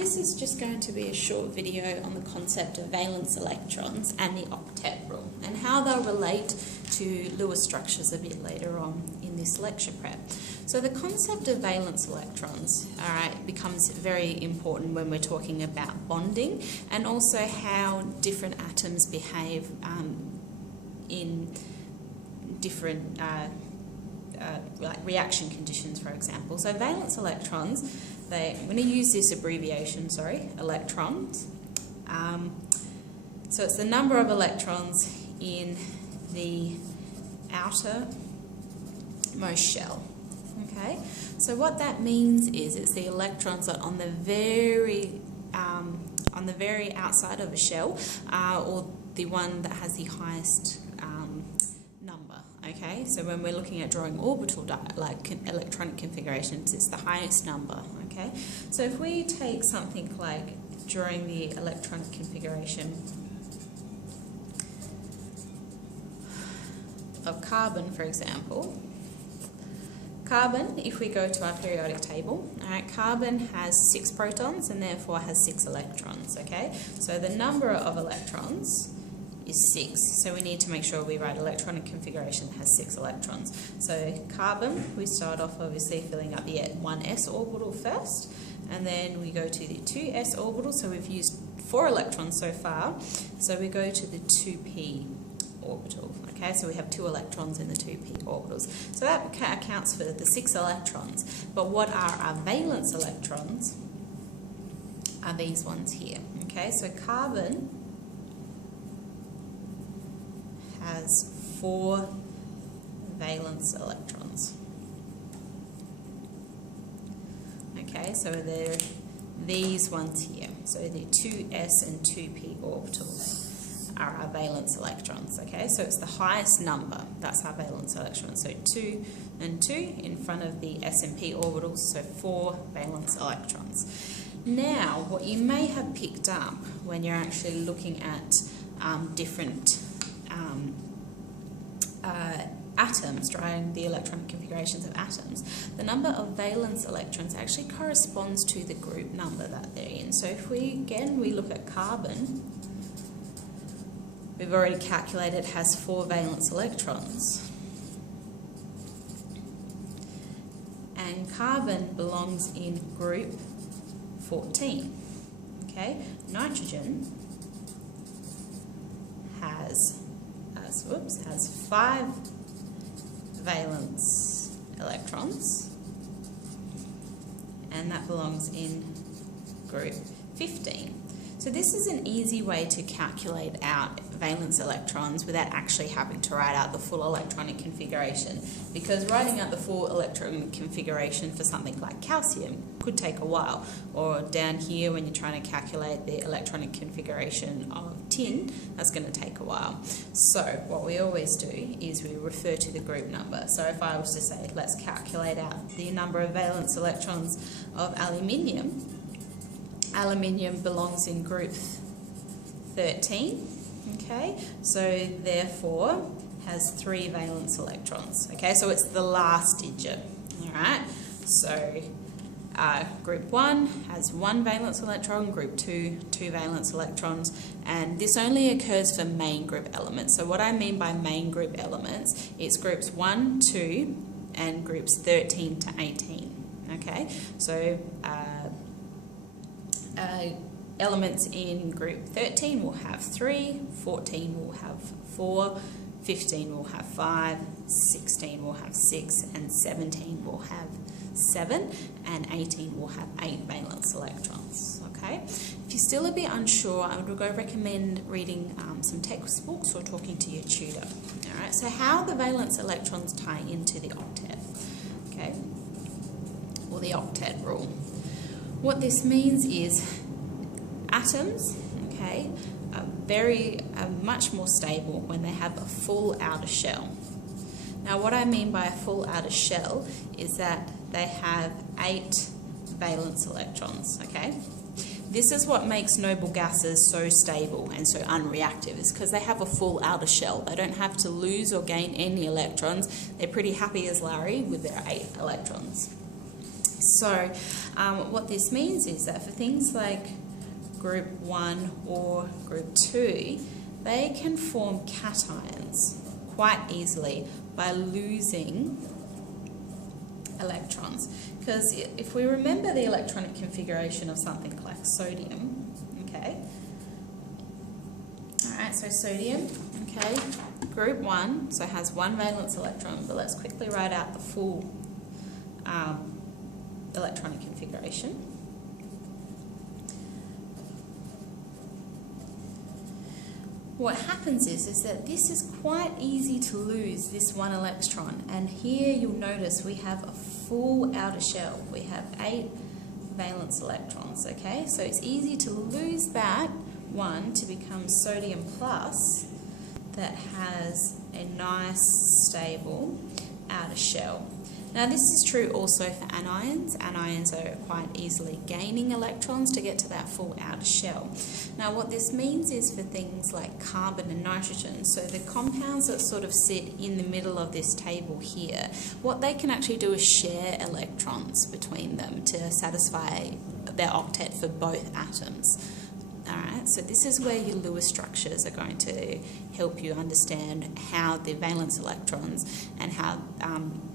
this is just going to be a short video on the concept of valence electrons and the octet rule and how they'll relate to Lewis structures a bit later on in this lecture prep. So the concept of valence electrons, becomes very important when we're talking about bonding and also how different atoms behave in different like reaction conditions, for example. So valence electrons, I'm going to use this abbreviation, electrons. So it's the number of electrons in the outermost shell. Okay, so what that means is it's the electrons that on the very outside of a shell, or the one that has the highest number. Okay, so when we're looking at drawing orbital electronic configurations, it's the highest number. Okay, so if we take something like drawing the electronic configuration of carbon, for example. Carbon, if we go to our periodic table, carbon has 6 protons and therefore has 6 electrons, okay? So the number of electrons is 6, so we need to make sure we write electronic configuration has 6 electrons. So carbon, we start off obviously filling up the 1s orbital first, and then we go to the 2s orbital, so we've used 4 electrons so far, so we go to the 2p orbital. Okay, so we have 2 electrons in the 2p orbitals. So that accounts for the 6 electrons. But what are our valence electrons? Are these ones here. Okay, so carbon has 4 valence electrons. Okay, so they're these ones here. So the 2s and 2p orbitals are our valence electrons, okay? So it's the highest number, that's our valence electrons. So 2 and 2 in front of the s and p orbitals, so 4 valence electrons. Now, what you may have picked up when you're actually looking at different atoms, drawing the electronic configurations of atoms, the number of valence electrons actually corresponds to the group number that they're in. So if we look at carbon, we've already calculated it has 4 valence electrons. And carbon belongs in group 14. Okay, nitrogen has 5 valence electrons, and that belongs in group 15. So this is an easy way to calculate out valence electrons without actually having to write out the full electronic configuration, because writing out the full electronic configuration for something like calcium could take a while, or down here when you're trying to calculate the electronic configuration of tin, that's going to take a while. So what we always do is we refer to the group number. So if I was to say, let's calculate out the number of valence electrons of aluminium, aluminium belongs in group 13, okay, so therefore has 3 valence electrons, okay, so it's the last digit, alright, so group 1 has 1 valence electron, group 2, 2 valence electrons, and this only occurs for main group elements. So what I mean by main group elements is groups 1, 2, and groups 13 to 18, okay, so elements in group 13 will have 3, 14 will have 4, 15 will have 5, 16 will have 6, and 17 will have 7, and 18 will have 8 valence electrons. Okay. If you're still a bit unsure, I would recommend reading some textbooks or talking to your tutor. All right. So how the valence electrons tie into the octet? Okay. Or the octet rule. What this means is atoms, okay, are much more stable when they have a full outer shell. Now what I mean by a full outer shell is that they have 8 valence electrons, okay? This is what makes noble gases so stable and so unreactive, is because they have a full outer shell. They don't have to lose or gain any electrons. They're pretty happy as Larry with their 8 electrons. So What this means is that for things like group 1 or group 2, they can form cations quite easily by losing electrons. Because if we remember the electronic configuration of something like sodium, okay, alright, so sodium, okay, group 1, so has one valence electron, but let's quickly write out the full electronic configuration. What happens is that this is quite easy to lose, this one electron, and here you'll notice we have a full outer shell. We have 8 valence electrons, okay? So it's easy to lose that one to become sodium plus that has a nice stable outer shell. Now this is true also for anions. Anions are quite easily gaining electrons to get to that full outer shell. Now what this means is for things like carbon and nitrogen, so the compounds that sort of sit in the middle of this table here, what they can actually do is share electrons between them to satisfy their octet for both atoms. Alright, so this is where your Lewis structures are going to help you understand how the valence electrons and how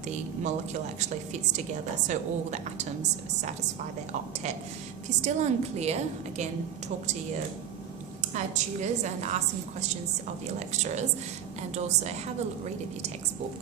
the molecule actually fits together, so all the atoms satisfy their octet. If you're still unclear, again, talk to your tutors and ask some questions of your lecturers, and also have a read of your textbook.